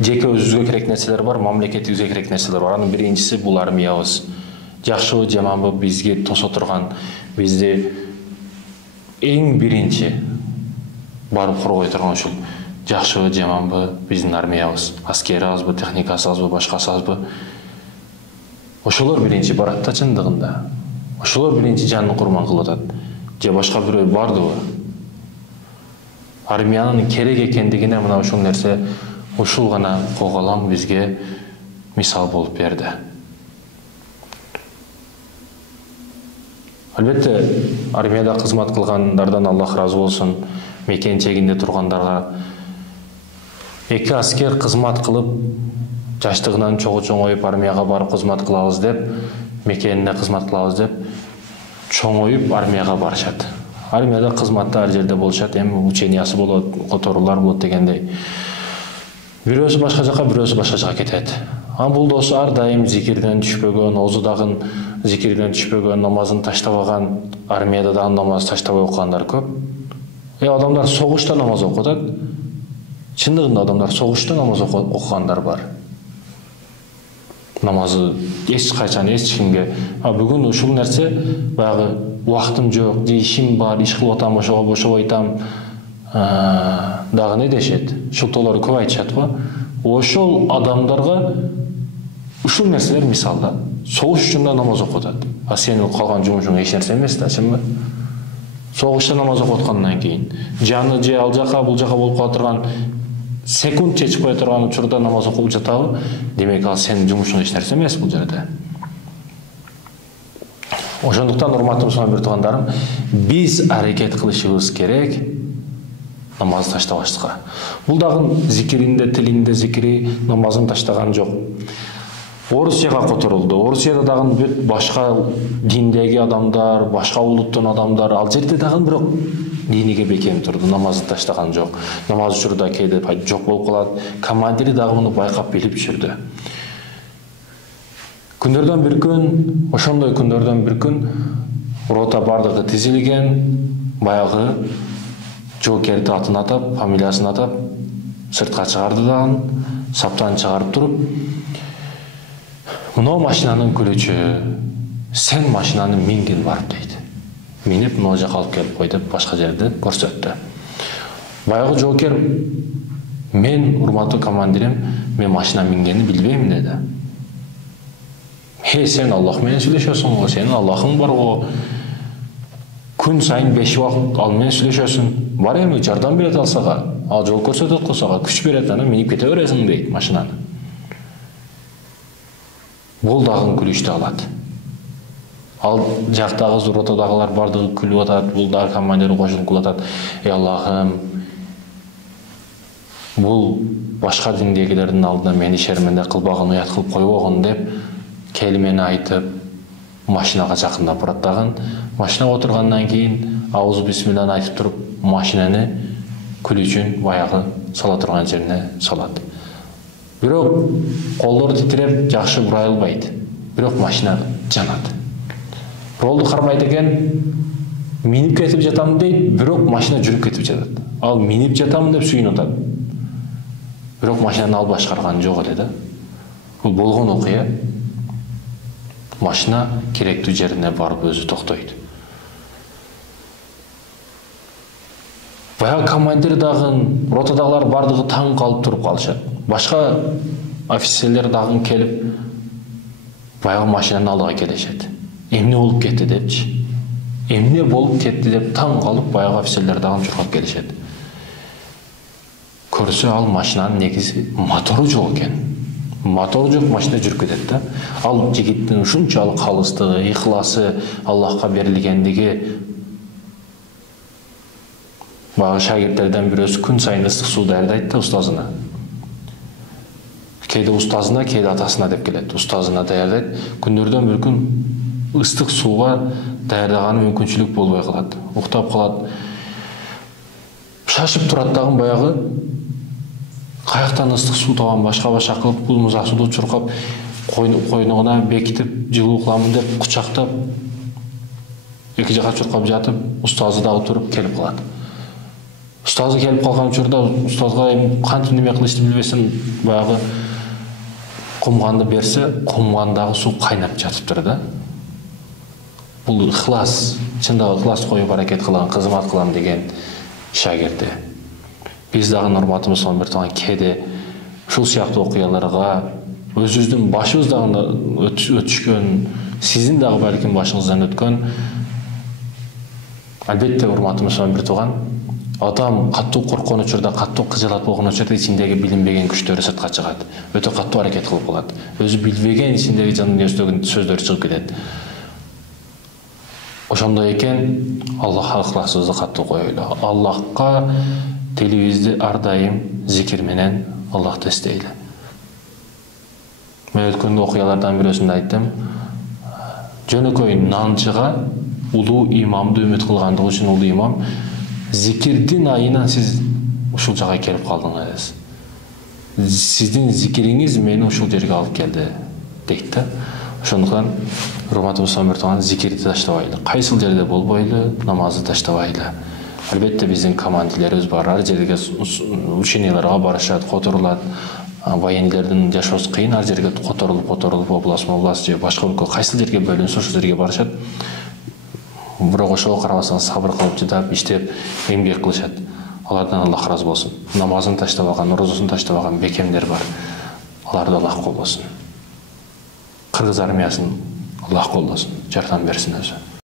жеке өзүбүзгө керек нерселер бар, мамлекетибизге керек нерселер бар. Анын биринчиси бул армиябыз. Жакшыбы, жаманбы бизге тосо турган, бизди эң биринчи барып коргой турган ушул жакшыбы, жаманбы биздин армиябыз. Аскери азбы, техникасы азбы, башкасы азбы. Ошолор биринчи барат да чындыгында. Ошолор биринчи жанын курман кылып атат. Же башка бирөө бардыбы? Армиянын керек экендигине мына ушул нерсе, ушул гана коголам бизге мисал болуп берди. Албетте, армияда кызмат кылгандардан Аллах разы болсун, мекен чегинде тургандарга эки аскер кызмат кылып, жаштыгынан чоңоюп армияга барып кызмат кылабыз деп, мекенине кызмат кылабыз деп, чоңоюп армияга барышат. Армияда кызматта ар жерде болушат, эми учениясы болот, которуулар болот дегендей. Бирөөсү башка жака, бирөөсү башка жака кетет. Бул досу ар дайым зикирден түшпөгөн, озу дагы зикирден түшпөгөн, намазын таштабаган, армияда дагы намаз таштабай окугандар көп. Адамдар согушта намаз окуп атат. Чындыгында адамдар согушта намаз окугандар бар. Намазы эч качан эч кимге, бүгүн ушул нерсе баягы убактым жок, ишим бар, иш кылып атам, ошого бошобой атам. Дагы не дешет? Шултолор көп айтышатпы? Ошол адамдарга ушул нерселер мисал да. Согуш үчүн да намаз окуп атат. Сенин калган жумушуң эч нерсе эмес да, чынбы? Согушта намаз окуп аткандан кийин жаны же ал жака бул жака болуп кала турган, секунд чечип кое турган учурда намаз окуп жатабы? Демек ал сенин жумушуң эч нерсе эмес бул жерде. Ошондуктан урматтуу мусулман бир туугандарым, биз аракет кылышыбыз керек намаз таштабашка. Бул дагы зикиринде, тилинде зикири, намазын таштаган жок. Орусияга которулду. Орусияда дагы башка диндеги адамдар, башка улуттун адамдары, ал жерде дагы бирок диниге бекем турду, намазын таштаган жок. Намаз учурда кээде жок болуп калат. Командири дагы муну байкап билип жүрдү. Күндөрдөн бир күн, ошондой күндөрдөн бир күн рота бардыгы тизилген, баягы жоокерди атын атап, фамилиясын атап, сыртка чыгарды дагы, саптан чыгарып туруп, мына машинанын күлүчү, сен машинаны мингин барып дейт. Минип мына жака алып келип кой деп башка жерди көрсөттү. Баягы жоокер, мен урматтуу командирим, мен машина мингенди билбейм деди. Сен Аллах менен сүйлөшөсүң го, сенин Аллахың бар го. Күн сайын 5 убакыт ал менен сүйлөшөсүң. Бар эми жардам берет ал сага. Ал жол көрсөтөт го сага, күч берет, анан минип кете бересиң дейт машинаны. Бул дагы күлүштү алат. Ал жактагы ротадагылар бардыгы күлүп атат, бул дагы командир кошулуп кылып атат. Аллахым, бул башка диндегилердин алдында мени шерменде кылбагын, уят кылып койбогун деп келимени айтып, машинага жакындап барат дагы. Машинага отургандан кийин ауыз бисмилланы айтып туруп, машинаны күлүчүн баягы сала турган жерине салат. Бирок колдор титиреп, жакшы бура албайт. Бирок машина жанат. Ролду кармайт экен, минип кетип жатам дейт, бирок машина жүрүп кетип жатат. Ал минип жатам деп сүйүнүп атат. Бирок машинаны ал башкарган жок эле да. Бул болгон окуя. Машина керектүү жерине барып өзү токтойт. Баягы командир дагы, ротадагылар бардыгы таң калып туруп калышат. Башка офицерлер дагы келип, баягы машинанын алдыга келишет. Эмне болуп кетти депчи. Эмне болуп кетти деп таң калып, баягы офицерлер дагы чуркап келишет. Көрсө ал машинанын негизи мотору жок экен. Мотору жок машина жүрүп кетет да. Ал жигиттин ушунчалык калыстыгы, ыхласы, Аллахка берилгендиги. Баягы шагирттерден бирөөсү күн сайын ыстык суу даярдайт да устазына. Кээде устазына, кээде атасына деп келет. Устазына даярдайт. Күндөрдөн бир күн ыстык сууга даярдаганы мүмкүнчүлүк болбой калат. Уктап калат. Шашып турат дагы баягы каяктан ыстык суу табам, башка кылып, бул музак сууду чуркап, койнугуна бекитип, жылуу кыламын деп кучактап, эки жака чуркап жатып, устазы дагы туруп келип калат. Ұстазы келіп қалған учурда ұстазға кантип неме кылышты билбесем, баягы кумганды берсе, кумгандагы суу кайнап жатыптыр да. Бул ихлас, чындагы ихлас коюп аракет кылган, кызмат кылам деген шагирти. Биз дагы урматыбыз менен бир туган кээде ушул сыяктуу окуяларга өзүбүздүн башыбыздан өтүшкөн, сиздин дагы балким башыңыздан өткөн, албетте урматыбыз менен бир туган адам каттуу корккон учурда, каттуу кыжалат болгон учурда ичиндеги билинбеген күчтөрү сыртка чыгат. Өтө каттуу аракет кылып калат. Өзү билбеген ичиндеги жан дүнүйөсүндөгү сөздөр чыгып кетет. Ошондой экен, Аллахка ыхласыбызды каттуу коелу. Аллахка тилибизди ар дайым зикир менен Аллахты эстейли. Мен өткөн окуялардан бирөөсүндө айттым. Жөнөкөй нанчыга улуу имамды үмүт кылгандыгы үчүн улуу имам зикирдин айынан сиз ушул жага келип калдыңыз. Сиздин зикириңиз мени ушул жерге алып келди дейт да. Ошондуктан урматыбыз менен бир туган зикирди таштабайлы. Кайсыл жерде болбойлу, намазды таштабайлы. Албетте биздин командирлерибиз бар, ар жерге ученияларга барышат, которулат. Военлердин жашоосу кыйын, ар жерге которулуп область же башка өлкө кайсыл жерге бөлүнсө ошол жерге барышат. Бирок ошого карабастан сабыр кылып, жыдап, иштеп, эмгек кылышат. Алардан Аллах разы болсун. Намазын таштабаган, розосун таштабаган бекемдер бар. Аларды Аллах колдосун. Кыргыз армиясын Аллах колдосун, жардам берсин өзү.